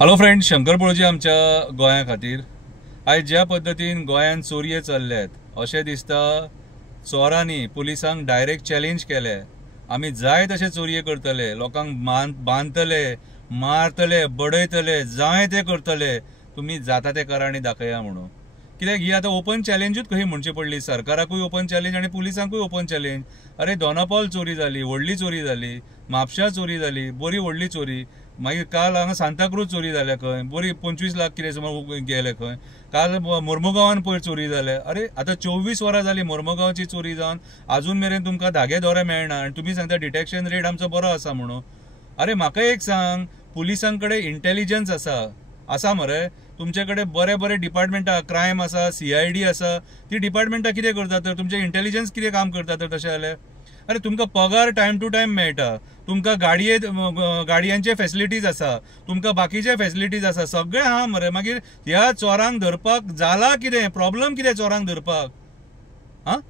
Hello friends, Shankar पळोवची आमच्या गोंया खातीर आयज ज्या पद्दतीन गोंयांत चोरये चल्ल्यात अशें दिसता चोरांनी पुलिसांक डायरेक्ट चॅलेंज केले। आमी जाय तशे चोरये करतले, लोकांक बांदतले, मारतले, बडयतले, जाय ते करतले, तुम्ही जाता ते करा आनी दाखया म्हणून। कित्याक ही आतां ओपन चॅलेंजूच कशी म्हणची पडली, सरकाराकूय ओपन चॅलेंज आनी पुलिसांकूय ओपन चॅलेंज। अरे दोनापावल चोरी जाली, व्हडली चोरी जाली, म्हापशा चोरी जाली, बरी व्हडली चोरी। मागीर काल हांगा सांताक्रूज चोरी जाल्या खंय, बरी 25 लाख कितें समज गेले खंय। काल मोर्मुगांवान पयर चोरी जाल्या। अरे आतां 24 वरां जाली मोर्मुगांवची चोरी जावन, अजून मेरेन तुमकां धागे दोरे मेळना आनी तुमी सांगता डिटेक्शन रेट आमचो बरो आसा म्हणून। अरे म्हाका एक सांग, पुलिसां कडेन इंटेलिजन्स आसा मरे? तुमचे कडेन बरे बरे डिपार्टमेंटा, क्रायम आसा, CID आसा, ती डिपार्टमेंटा कितें करता तर? तुमचे इंटेलिजन्स कितें काम करता तर तशें जाल्यार? अरे तुमकां पगार टायम टू टायम मेळटा, तुमकां गाडयांचे फेसिलिटीज आसा, तुमकां बाकीचे फेसिलिटीज आसा, सगळें आहा मरे। मागीर ह्या चोरांक धरपाक जाला कितें? प्रॉब्लम कितें चोरांक धरपाक? हा?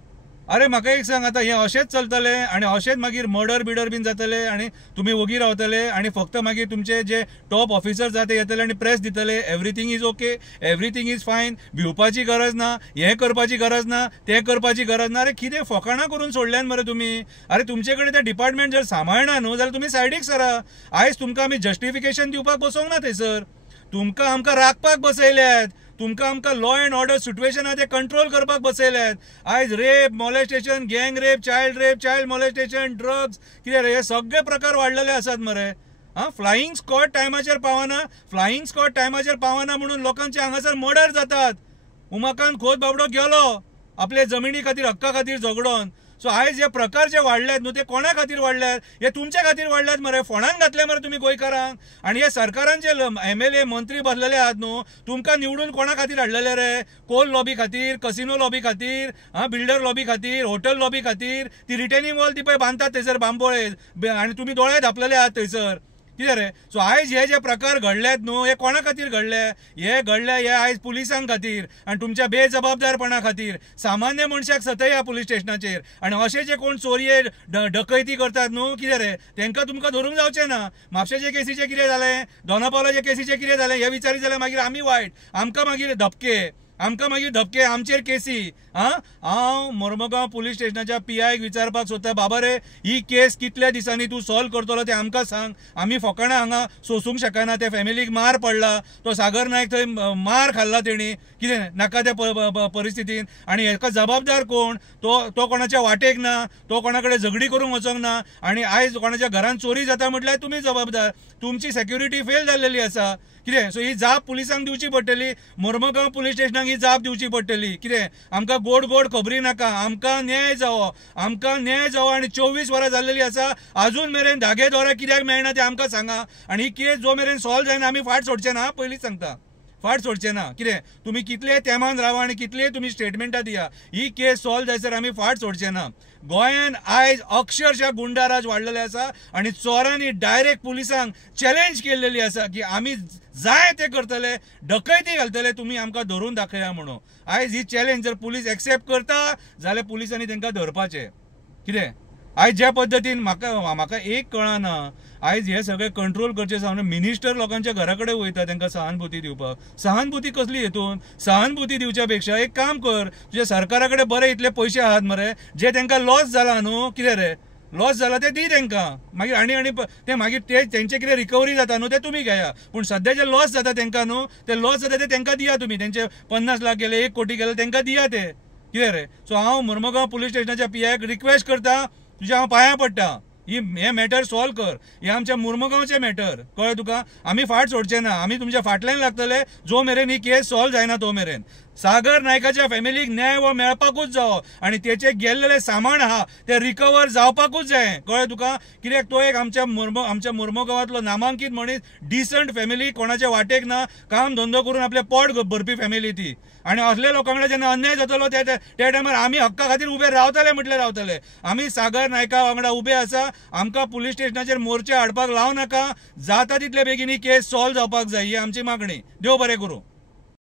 अरे म्हाका एक सांग, आतां हें अशेंच चलतलें आनी अशेंच मागीर मर्डर बीन जातले आनी तुमी वोगी रावतले आनी फक्त मागीर तुमचे जे टॉप ऑफिसर्स जाता ते येतले आनी प्रेस दितले everything is okay, everything is फायन, भिवपाची गरज ना, हें करपाची गरज ना, तें करपाची गरज ना। अरे कितें फकाणां करून सोडल्यान मरे तुमी? अरे तुमचे कडेन ते डिपार्टमेंट जर सांबाळना न्हू जाल्यार तुमी सायडीक सरा। आयज तुमकां आमी जस्टिफिकेशन दिवपाक बसोंक ना थंयसर, तुमकां आमकां राखपाक बसयल्यात, तुमकां आमकां लॉ एंड ऑर्डर सिट्युएशन आहा ते कंट्रोल करपाक बसयल्यात। आयज रेप, मॉलेस्टेशन, गँग रेप, चायल्ड मॉलेस्टेशन, ड्रग्स, कितें रे हे सगळे प्रकार वाडलेले आसात मरे। फ्लायिंग स्क्वॉड टायमाचेर पावना म्हणून लोकांचे हांगासर मर्डर जातात। उमाकांत खोत बाबडो गेलो आपले जमिनी खातीर, हक्का खातीर झगडोन। सो आयज हे प्रकार जे वाडल्यात न्हू ते कोणा खातीर वाडल्यात? हे तुमच्या खातीर वाडल्यात मरे, फोंडान घातले मरे तुमी गोंयकारांक। आणि हे सरकारान जे MLA मंत्री बसलेले आहात न्हू, तुमकां निवडून कोणा खातीर हाडलेले रे? कोल लॉबी खातीर, कसिनो लॉबी खातीर, बिल्डर लॉबी खातीर, हॉटेल लॉबी खातीर? ती रिटेनिंग वॉल ती पळय बांदतात थंयसर बांबोळे, आनी तुमी दोळे धापलेले आहात थंयसर, कितें रे? सो आयज हे जे प्रकार घडल्यात न्हू हे कोणा खातीर घडले? हे आयज पुलिसांक खातीर आनी तुमच्या बेजबाबदारपणा खातीर। सामान्य मनशाक सतया पुलीस स्टेशनाचेर, आनी अशे जे कोण चोरये डकैती करतात न्हू, कितें रे तेंकां तुमकां धरूंक जावचें ना। म्हापशेचे केसीचे कितें जालें, दोनापावलाचे केसीचे कितें जालें हे विचारी जाल्यार मागीर आमी वायट, आमकां मागीर धपके, आमचेर केसी। हांव मोर्मुगांव पुलीस स्टेशनाच्या PIक विचारपाक सोदता, बाबा रे ही केस कितल्या दिसांनी तूं सॉल्व करतलो ते आमकां सांग। आमी फकाणां हांगा सोसूंक शकना। त्या फॅमिलीक मार पडला, तो सागर नायक थंय मार खाल्ला तेणी, कितें नाका त्या परिस्थितीन, आनी हेका जबाबदार कोण? तो कोणाच्या वाटेक ना, तो कोणा कडेन झगडी करूंक वचोंक ना, आनी आयज कोणाच्या घरांत चोरी जाता म्हटल्यार तुमी जबाबदार। तुमची सेक्युरिटी फेल जाल्लेली आसा, कितें? सो ही जाप पुलिसांक दिवची पडटली, मोर्मुगांव पुलीस स्टेशनाक ही जाप दिवची पडटली। कितें? आमकां गोड खबरी नाका, आमकां न्याय जावो आनी 24 वरां जाल्लेली आसा, अजून मेरेन धागे दोरे कित्याक मेळना ते आमकां सांगा। आनी ही केस जो मेरेन सॉल्व जायना आमी फाट सोडचे ना, पयलींच सांगता, फाट सोडचे ना। कितें? तुमी कितले तेमान रावा आनी कितले तुमी स्टेटमेंटां दिया, ही केस सॉल्व जायसर आमी फाट सोडचे ना। गोंयान आयज अक्षरशः गुंडाराज वाडलेले आसा आनी चोरांनी डायरेक्ट पुलिसांक चॅलेंज केल्लेली आसा की आमी जाय ते करतले, डकैती घालतले, तुमी आमकां धरून दाखया म्हणून। आयज ही चॅलेंज जर पुलीस एक्सेप्ट करता जाल्यार पुलिसांनी तांकां धरपाचें। कितें? आयज ज्या पद्दतीन म्हाका एक कळना, आयज हे सगळे कंट्रोल करचे सावन मिनिस्टर लोकांच्या घरा कडेन वयता तांकां सहानुभूती दिवपाक। सहानुभूती कसली हेतून? सहानुभूती दिवच्या पेक्षा एक काम कर, तुज्या सरकारा कडेन बरे इतले पयशे आहात मरे, जे तांकां लॉस जाला न्हू, कितें रे लॉस जाला ते दी तांकां, मागीर आनी ते मागीर तेंचे कितें रिकवरी जाता न्हू ते तुमी घेया, पूण सध्या जे लॉस जाता तांकां न्हू, ते लॉस जाता ते तांकां दिया तुमी। तेंचे 50 लाख गेले, 1 कोटी गेले, तांकां दिया ते, कितें रे? सो हांव मोर्मुगांव पुलीस स्टेशनाच्या PIक रिक्वेस्ट करता, तुज्या हांव पांयां पडटा, हे मॅटर सॉल्व कर। हे आमच्या मोर्मुगांवचे मॅटर, कळ्ळें तुका? आमी फाट सोडचे ना, आमी तुमच्या फाटल्यान लागतले जो मेरेन ही केस सॉल्व जायना तो मेरेन। सागर नायकाच्या फॅमिलीक न्याय हो मेळपाकूच जावो आनी तेचे गेल्लेले सामान आहा ते रिकवर जावपाकूच जाय, कळ्ळें तुका? कित्याक तो एक आमच्या मोर्मुगांवांतलो नामांकीत मनीस, डिसंट फॅमिली, कोणाच्या वाटेक ना, काम धंदो करून आपले पोट भरपी फॅमिली ती। आनी असले लोकां कडेन जेन्ना अन्याय जातलो त्या टायमार आमी हक्का खातीर उबे रावतले म्हटल्यार रावतले। आमी सागर नायका वांगडा उबे आसा, आमकां पुलीस स्टेशनाचेर मोर्चे हाडपाक लावं नाका, जाता तितले बेगीन ही केस सॉल्व जावपाक जाय, ही आमची मागणी। देव बरें करूं।